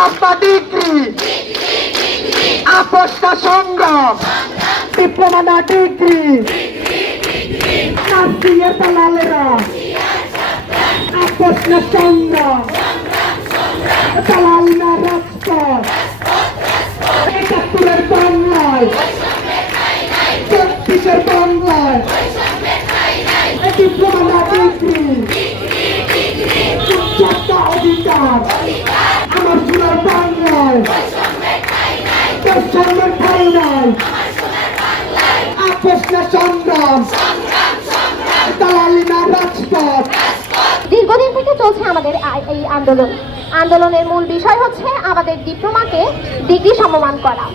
ছাপ্পা ডিগ্রি, আপোষ না সংগ্রাম, ডিপ্লোমা না ডিগ্রি, নাসিয়ের দালালেরা, আপোষ না সংগ্রাম, দালাল না রাজপথ, ৭১-এর বাংলায়, ৩৬-এর বাংলায়, ডিপ্লোমা না ডিগ্রি, চারটা অধিকার আমার সোনার বাংলায়, বৈষম্যের ঠাঁই নাই, আপোষ না সংগ্রাম, দালালি না রাজপথ। দীর্ঘদিন থেকে চলছে আমাদের এই আন্দোলনের মূল বিষয় হচ্ছে আমাদের ডিপ্লোমাকে ডিগ্রি সমমান করা।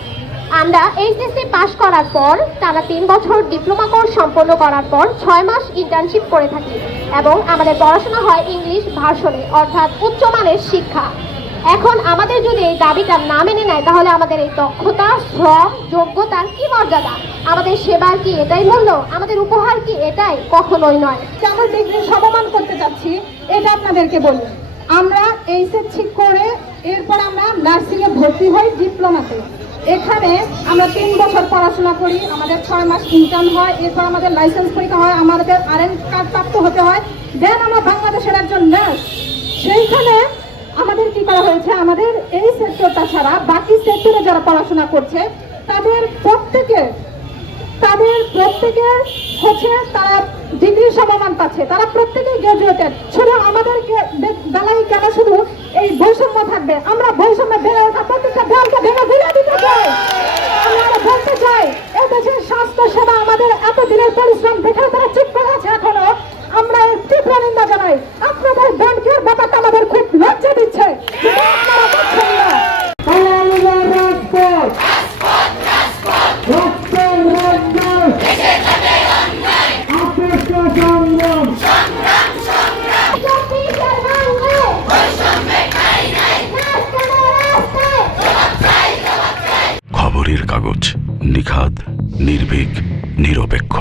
আমরা এইচএসসি পাশ করার পর টানা 3 বছর ডিপ্লোমা কোর্স সম্পন্ন করার পর 6 মাস ইন্টার্নশিপ করে থাকি এবং আমাদের পড়াশোনা হয় ইংলিশ ভার্সনে, অর্থাৎ উচ্চমানের শিক্ষা। এখন আমাদের যদি এই দাবিটা না মেনে নেয় তাহলে আমাদের এই দক্ষতা, শ্রম, যোগ্যতার কি মর্যাদা? আমাদের সেবার কি এটাই মূল্য? আমাদের উপহার কি এটাই? কখনোই নয়। আমরা ডিগ্রি সমমান করতে যাচ্ছি এটা আপনাদেরকে বলি। আমরা এইচএসসি করে এরপর আমরা নার্সিংয়ে ভর্তি হই ডিপ্লোমাতে। এখানে আমরা 3 বছর পড়াশোনা করি, আমাদের 6 মাস ইন্টার্ন হয়, এরপর আমাদের লাইসেন্স পরীক্ষা হয়, আমাদের RN কার্ড প্রাপ্ত হতে হয়, দেন আমরা বাংলাদেশের একজন নার্স। সেইখানে আমাদের কি করা হয়েছে, আমাদের এই সেক্টরটা ছাড়া বাকি সেক্টরে যারা পড়াশোনা করছে তাদের প্রত্যেকের হচ্ছে তারা ডিগ্রি সমমান পাচ্ছে, তারা প্রত্যেকেই গ্রাজুয়েটেড। শুধু আমাদের বেলায় কেন শুধু এই বৈষম্য থাকবে? আমরা বৈষম্য ভেঙে ওঠা প্রত্যেকটা দেয়ালকে ভেঙে ফিরে দিতে চাই। আমরা বলতে চাই এই দেশের স্বাস্থ্য সেবা আমাদের এত দিনের পরিশ্রম দেখে তারা ঠিক করে আছে এখনো। আমরা এর তীব্র নিন্দা জানাই। আপনাদের ব্যাংকের ব্যাপারটা আমাদের খুব লজ্জা দিচ্ছে, আপনারা বুঝছেন না। খবরের কাগজ, নিখাদ, নির্ভীক, নিরপেক্ষ।